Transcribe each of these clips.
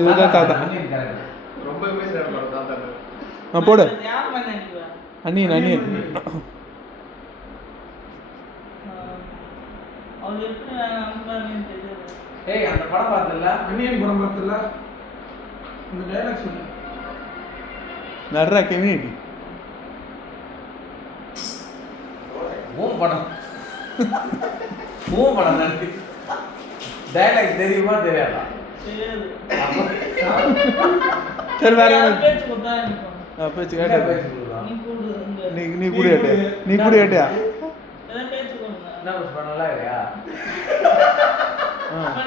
இதுதான் தாத்தா. ரொம்ப பேசுறாரு தாத்தா. போடு. அண்ணியன் அண்ணியன். ஏய் அந்த படம் பார்த்தல? அண்ணியன் படம் பார்த்தல? இந்த டயலாக் சொல்லு. நர்ரா கெமிடி. ஓம் படம். ஓம் படம் நன்றி. டயலாக் தெரியுமா தெரியாதா? தெரியாது. சரி வேற பேச்சு கொடுத்தா பேச்சு கேட்ட பேச்சு கொடுத்தா நீ கூட ஏட்டியா நீ கூட ஏட்டியா ஏதோ பேச்சு கொடுங்க. என்ன பஸ் நல்லா இல்லையா?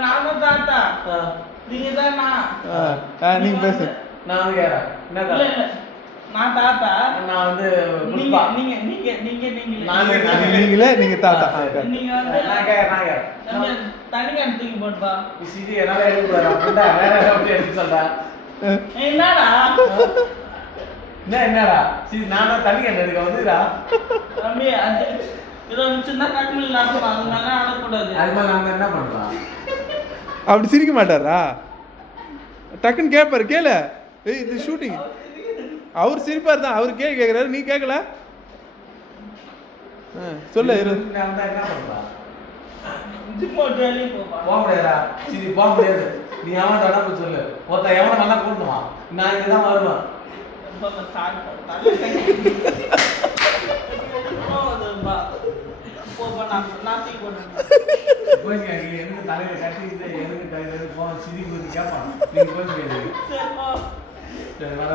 நானும் தாத்தா நீங்க தான் நீங்க பேசு. நான் வந்து கேறேன். என்ன இல்ல நான் தாத்தா. நான் வந்து நீங்க நீங்க நீங்க நீங்க நீங்களே நீங்க தாத்தா. நீங்க வந்து நான் கேறேன். தனியா தூக்கி போடுப்பா. இது என்னால எழுத போறா. அப்படிடா வேற எப்படி எடுத்து சொல்றா? என்னடா? என்னடா? சரி நான் தான் தண்ணி கேன் எடுக்க வந்துடா. தம்பி அது ஏதோ சின்ன கட்டில் நடக்கும் அதனால அடக்கூடாது. அது மாதிரி நாம என்ன பண்றோம்? அப்படி சிரிக்க மாட்டாரா? டக்குன்னு கேட்பாரு. கேளு. ஏய் இது ஷூட்டிங். அவர் சிரிப்பார் தான். அவர் கேட்குறாரு நீ கேட்கல. சொல்லு. நான் தான் என்ன பண்றா? போக முடியாதா? சரி போக முடியாது. நீ அவன் தடவை சொல்லு. ஒருத்த எவனை நல்லா கூட்டணுமா? நான் இங்கதான் வருவேன். எந்த தலையில கட்டிக்கிட்டு எதுக்கு தலையில போன சிரிப்பு கேட்பான். நீங்க போய் சரி வர